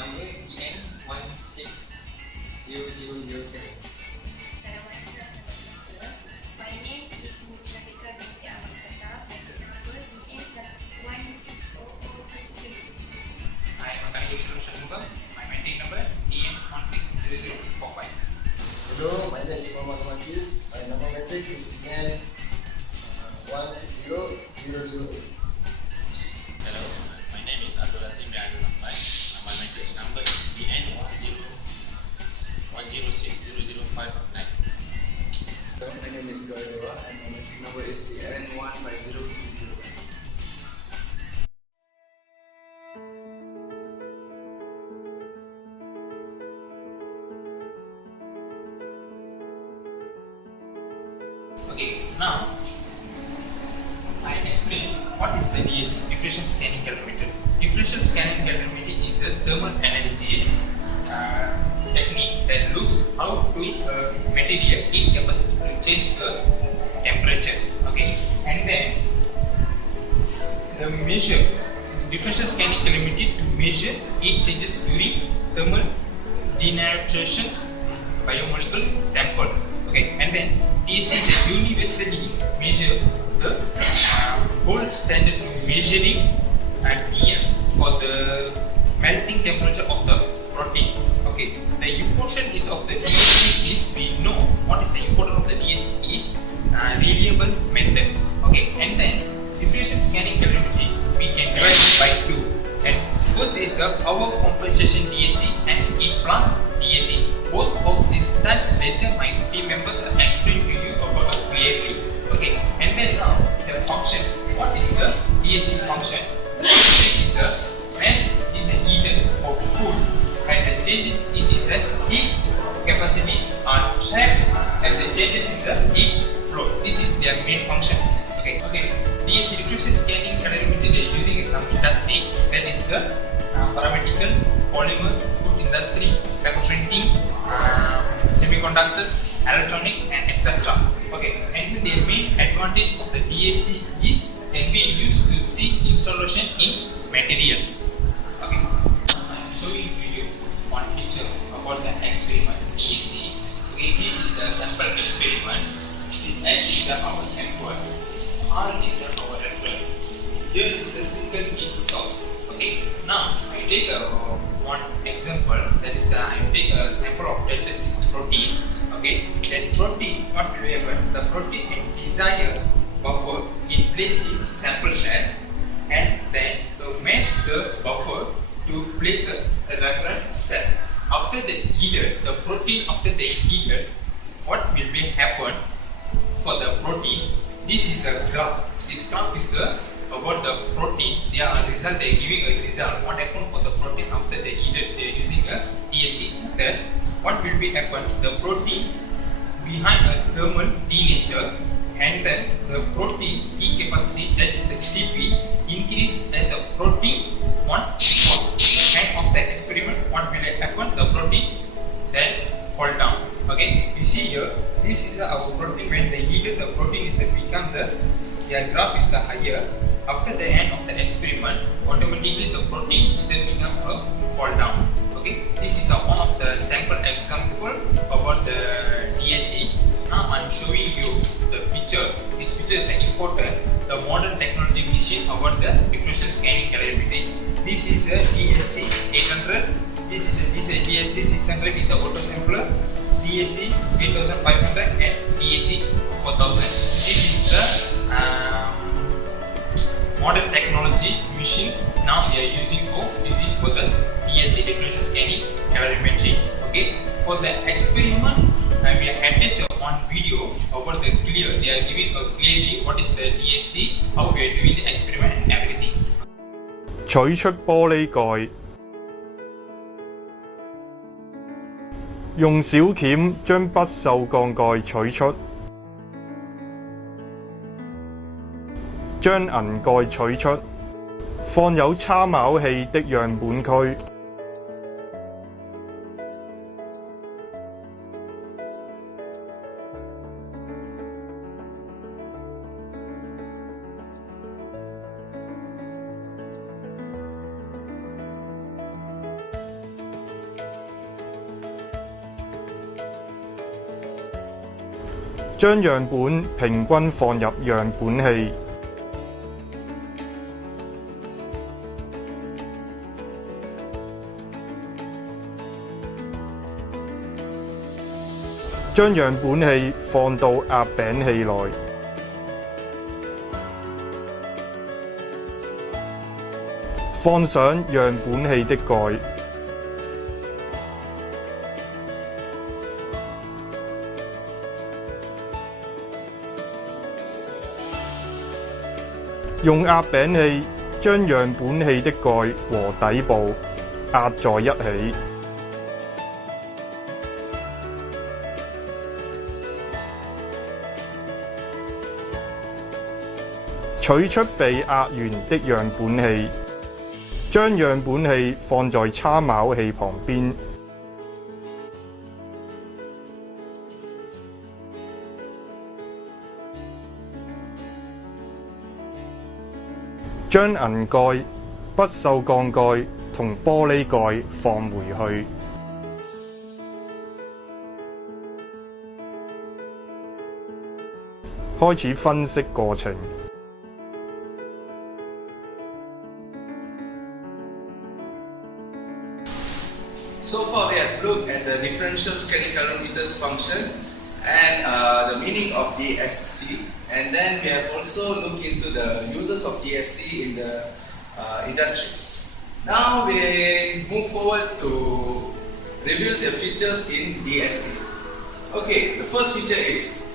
number DN160007. My name is I am Mechanical Solution Google. My maintaining number DN160045. Hello, my name is Muhammad Makil. My number metric is DN160008. Hello, my name is Abdul Azim Yadul Ahmad. My matrix number is DN10600549. Hello, my name is Gaurav and my matrix number is DN150209. Okay, now I explain what is the DSC, Differential Scanning Calorimeter. Differential Scanning Calorimeter is a thermal analysis technique that looks how to material heat capacity to change the temperature. Okay, and then the measure differential scanning calorimetry to measure heat changes during thermal denitrizations biomolecules sample. Okay, and then DSC is a universally measure the gold standard to measuring TM for the melting temperature of the protein. Okay, the importance of the DSC is we know what is the importance of the DSC is reliable method. Okay, and then differential scanning calorimetry we can divide it by two. And first is a power compensation DSC and heat plant DSC. Both of these types later my team members are explain to you about clearly. Okay, and then now the function. What is the DSC function? Is a when is a heater of food and the changes in its heat capacity are tracked as a changes in the heat flow. This is their main function. Okay, DSC differential scanning calorimetry they are using some industry, that is the pharmaceutical, polymer, food industry, paper printing, semiconductors, electronic, and etc. Okay, and the main advantage of the DSC is can be used to see installation in materials. Okay, I am showing you one picture about the experiment DSC. Okay, this is a sample experiment. This X is our sample. This R is our reference. Here is the single input source. Okay, now I take one example, that is I take a sample of testis protein. Okay, then protein, what will happen? The protein and desired buffer in place in sample cell, and then to match the buffer to place a reference cell. After the heated, the protein after the heated, what will be happen for the protein? This is a graph. This graph is about the protein. They are result. They are giving a result. What happened for the protein after they heated? They are using a DSC method. What will be happen? The protein behind a thermal denature, and then the protein heat capacity, that is the CP, increase as a protein one cost. And of the experiment, what will happen? The protein then fall down. Okay, you see here, this is our protein. When they heated, the protein is the become the their graph is the higher. After the end of the experiment, automatically the protein is become a fall down. Okay, this is one of the sample example about the DSC. Now I am showing you the picture. This picture is important. The modern technology machine about the differential scanning calorimetry. This is a DSC 800. This is a DSC 600 with the auto sampler. DSC 8500 and DSC 4000. This is the modern technology machines now they are using for the DSC differential scanning calorimetry. Okay, for the experiment we have attached one video about the clear. They are giving clearly what is the DSC, how we are doing the experiment and everything. 取出玻璃蓋，用小鉗將不鏽鋼蓋取出，將銀蓋取出，放有參考器的樣本區。將樣本平均放入樣本器，將樣本器放到壓餅器內，放上樣本器的蓋，用壓餅器將樣本器的蓋和底部壓在一起，取出被壓完的樣本器，將樣本器放在參考器旁邊，將銀蓋、不鏽鋼蓋同玻璃蓋放回去。開始分析過程。So far we have looked at the differential scanning calorimeters function and the meaning of DSC, and then we have also looked into the uses of DSC in the industries. Now we move forward to review the features in DSC. Okay, the first feature is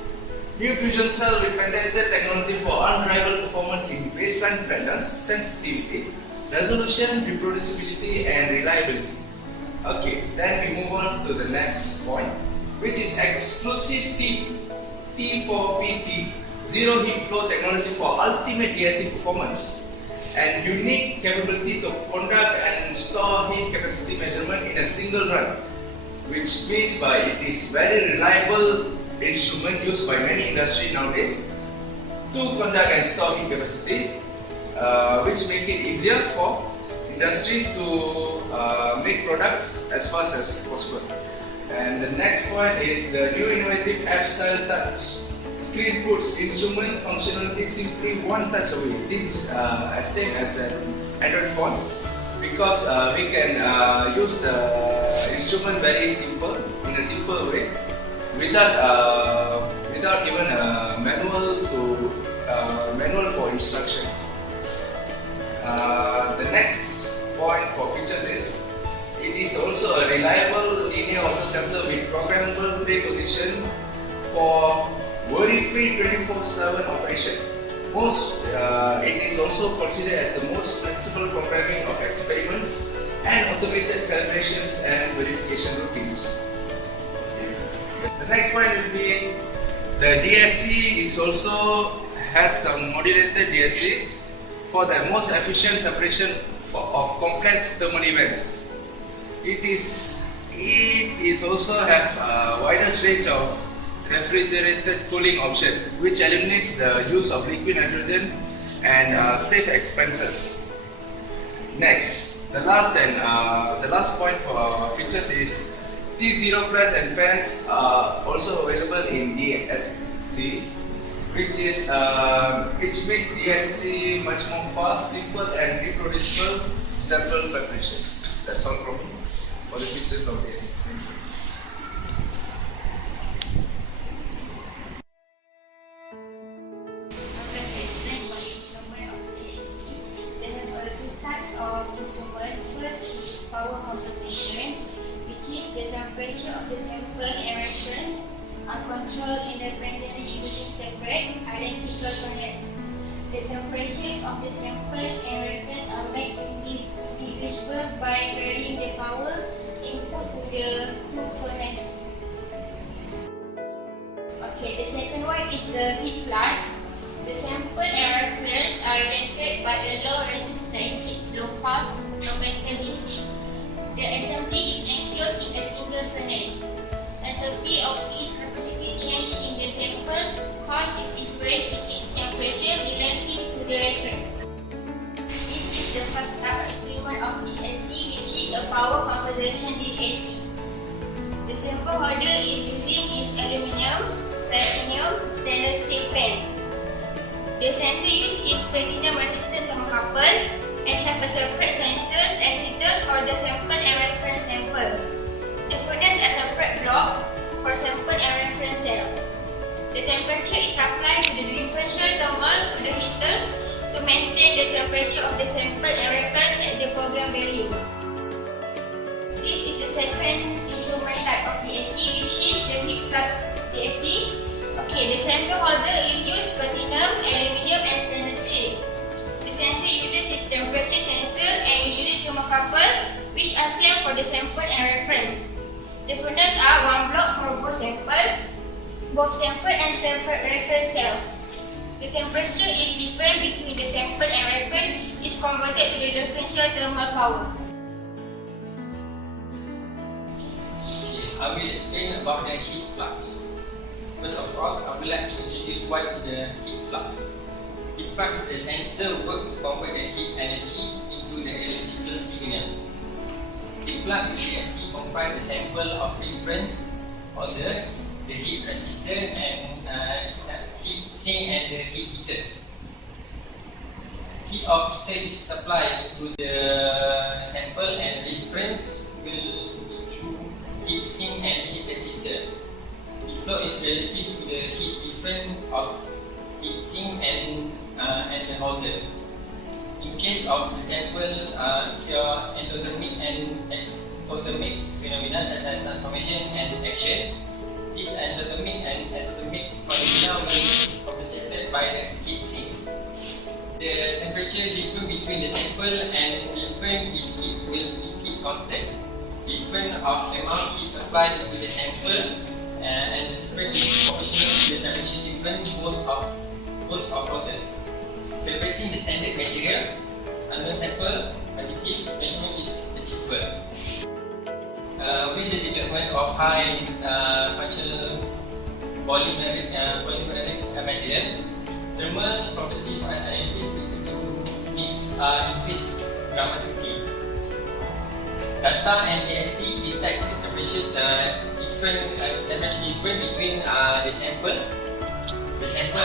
new fusion cell with patented technology for unrivaled performance in baseline flatness, sensitivity, resolution, reproducibility and reliability. Okay, then we move on to the next point, which is exclusive T4PT zero heat flow technology for ultimate DSC performance and unique capability to conduct and store heat capacity measurement in a single run, which means by it is very reliable instrument used by many industry nowadays to conduct and store heat capacity, which make it easier for industries to make products as fast as possible. And the next point is the new innovative app style touch. Screen puts instrument functionality simply one touch away. This is as same as an Android phone because we can use the instrument very simple, in a simple way, without even a manual for instructions. The next point for features is it is also a reliable linear autosampler with programmable preposition for worry-free 24/7 operation. It is also considered as the most flexible programming of experiments and automated calibrations and verification routines. The next point will be the DSC has some modulated DSCs for the most efficient separation of complex thermal events. It also have a widest range of refrigerated cooling option, which eliminates the use of liquid nitrogen and save expenses. Next, the last point for features is T0 press and pens are also available in DSC, which make DSC much more fast, simple, and reproducible sample preparation. That's all from me for the features of DSC. Thank you. Of instrument. First is power conservation, which is the temperature of the sample and reference are controlled independently using separate identical furnace. The temperatures of the sample and reference are made indivisible by varying the power input to the two furnaces. Okay, the second one is the heat flux. The sample and reference are rendered by a low resistance heat flow path, no mechanism. The assembly is enclosed in a single furnace. Enthalpy of heat capacity change in the sample cause is different in its temperature relative to the reference. This is the first type of instrument of DSC, which is a power conversion DSC. The sample holder is using is aluminum, platinum stainless steel pens. The sensor used is platinum resistant thermocouple and have a separate sensor and heaters for the sample and reference sample. The furnace are separate blocks for sample and reference cell. The temperature is supplied to the differential thermal to the heaters to maintain the temperature of the sample and reference at the program value. This is the second instrument type of DSC, which is the heat flux DSC. Okay, the sample holder is used platinum, aluminium and stainless steel. The sensor uses its temperature sensor and usually thermocouple, which are same for the sample and reference. The furnace are one block for both sample and separate reference cells. The temperature is different between the sample and reference is converted to the differential thermal power. I will explain about the heat flux. First of all, I would like to introduce what is the heat flux. Heat flux is the sensor work to convert the heat energy into the electrical signal. Heat flux is DSC comprise the sample of reference holder, the heat resistor and heat sink and the heat heater. Heat of heater is supplied to the sample and reference will be through heat sink and heat resistor. Heat flow is relative to the heat difference of heat sink and the holder. In case of the sample, your endothermic and exothermic phenomena such as transformation and action, this endothermic and exothermic phenomena will be compensated by the heat sink. The temperature difference between the sample and reference will be constant. Difference of amount heat supplied to the sample and the spread is proportional to the temperature difference both of order. Calibrating the standard material, unknown sample, additive measurement is achievable. With the development of high functional polymeric material, thermal properties analysis increase dramatically. Data and DSC detect the temperature difference between the sample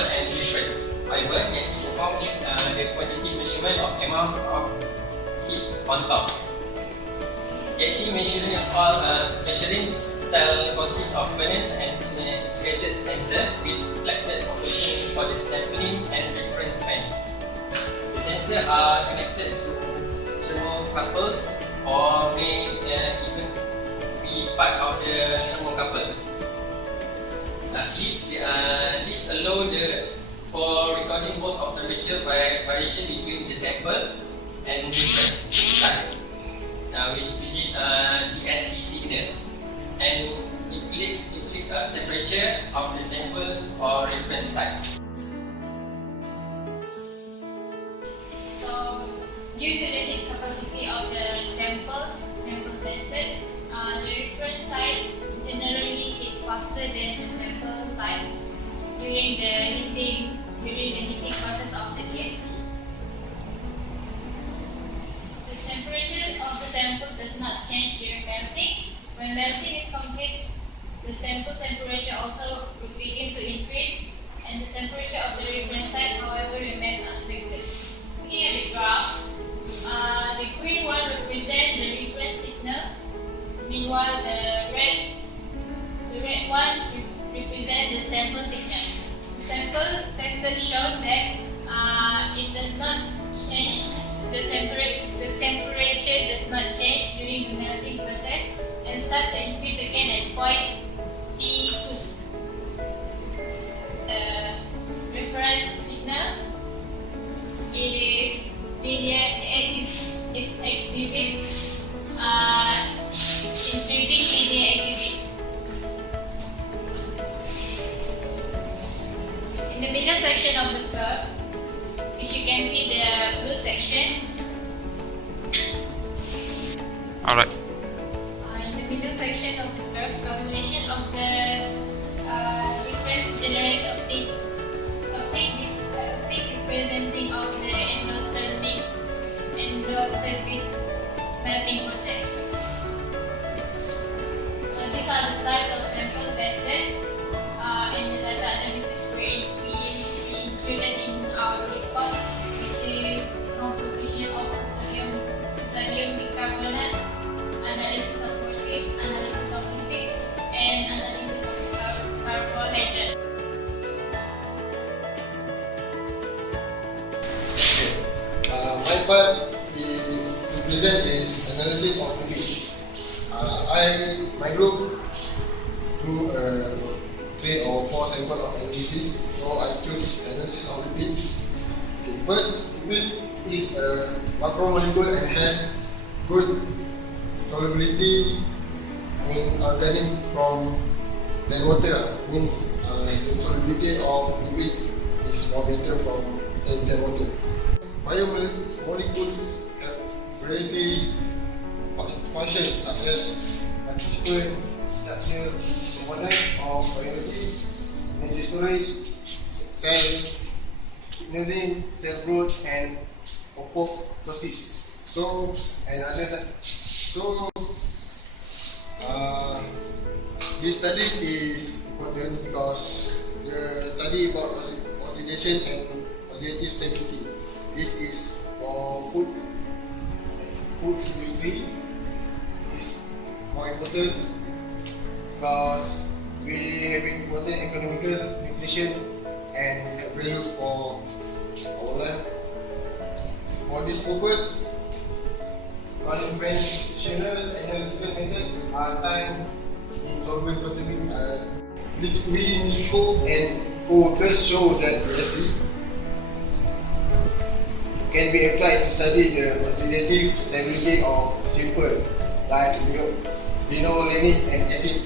and reference. However, DSC perform the quantity measurement of amount of heat on top. DSC measuring cell consists of furnace and integrated sensor with reflected operation for the sampling and reference fans. The sensors are connected to thermocouples or may even be part of the thermocouple. Lastly, this allows for recording both of temperature variation between the sample and reference type, which is DSC signal, and implicate temperature of the sample or reference site. So, due to the heat capacity of the sample tested, the reference site generally heat faster than the sample site during the heating process of the DSC. The temperature of the sample does not change during melting. When melting is complete, the sample temperature also will begin to increase, and the temperature of the reference site, however, remains unaffected. Looking at the graph, the green one represents the reference signal. Meanwhile, the red one represents the sample signal. The sample tested shows that it does not change. The temperature does not change during the melting process and starts to increase again at point T2. The reference signal, it is linear, it's exhibit increasing linear exhibit. In the middle section of the curve, which you can see the blue section. Alright. In the middle section of the curve, calculation of the difference generate a peak representing of the endothermic melting process. So these are the types of samples tested in the data my group do 3 or 4 sample of analysis. So I choose analysis of lipid. Okay, first, lipid is a macromolecule and has good solubility in organic from than water. Means the solubility of lipids is more better than water. Biomolecules have variety functions such as participant, structure, components of biology, energy storage, cell signaling, cell growth, and apoptosis. So, and others. So, this studies is important because the study about oxidation and oxidative stability. This is for food industry. Is more important because we having important economical nutrition and have value for our life. For this purpose, conventional analytical methods are time insoluble perceiving. We Nico and co-authors show that DSC can be applied to study the oxidative stability of simple like linolenic and acid.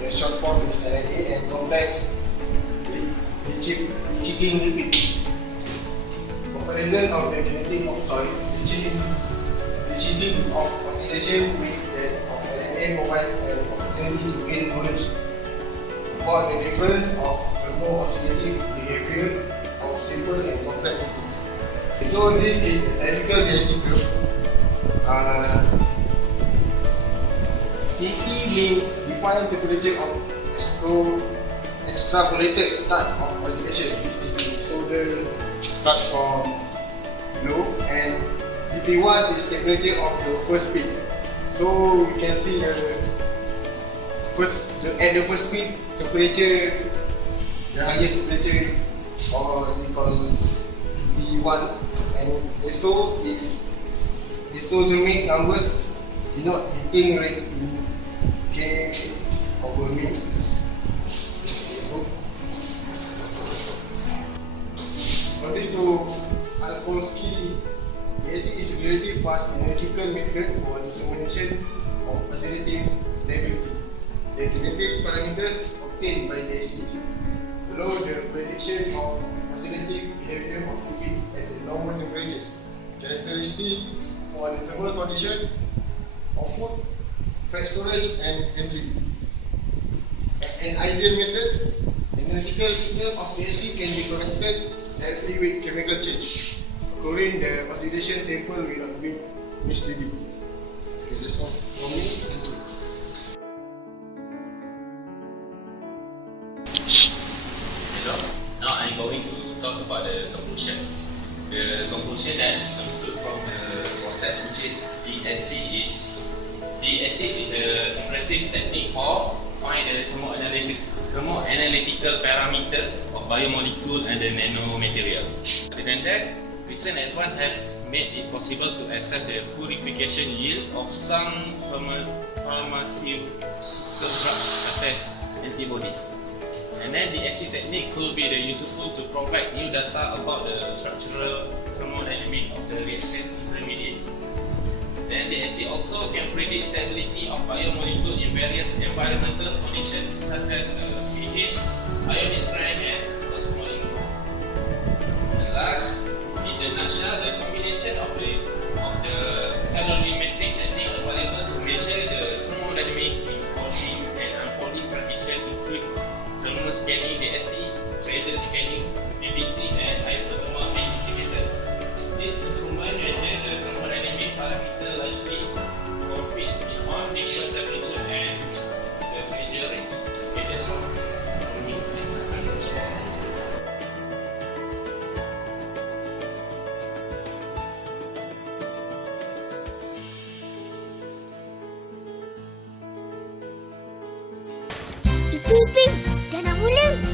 The short form is LNA, and complex leaching lipid. Comparison of the kinetic of soil leaching of oxidation with that of LNA provides an opportunity to gain knowledge about the difference of thermo-oxidative behavior of simple and complex lipids. So this is the typical DSC curve. TE means define temperature of extrapolated start of oxidation. This is T. So the start from low, and DP1 is temperature of the first peak. So we can see at the first peak temperature, the highest temperature, or we call DP1, and SO is isothermic numbers denote heating rate in K over mu. According to Alpolsky, DSC is a relatively fast analytical method for determination of oxidative stability. The kinetic parameters obtained by DSC allow the prediction of oxidative behavior of lipids at the lower temperatures. Characteristic for the thermal condition of food, fat storage, and handling. As an ideal method, analytical signal of DSC can be corrected directly with chemical change, occurring the oxidation sample will not be misleading. Okay, that's all from me. Thank you. Hello. Now I'm going to talk about the conclusion. The conclusion that conclude from the process, which is DSC is an impressive technique for find the thermoanalytical parameter of biomolecule and the nanomaterial. Other than that, recent advances have made it possible to accept the purification yield of some pharmaceutical drugs such as antibodies. And then the DSC technique could be useful to provide new data about the structural thermodynamic of the reaction intermediate. Then the DSC also can predict stability of biomolecule in various environmental conditions such as pH, ionic strength, and osmolality. And last, in the nutshell, the combination of the calorimetry technique available to measure the thermodynamic in folding and unfolding transition include thermal scanning, DSC, reagent scanning, DSC, and isothermal indicator. This instrument measures the thermodynamic parameter largely confit on different temperature and the measure range. Okay, that's all from me. Iping, dah nak mula.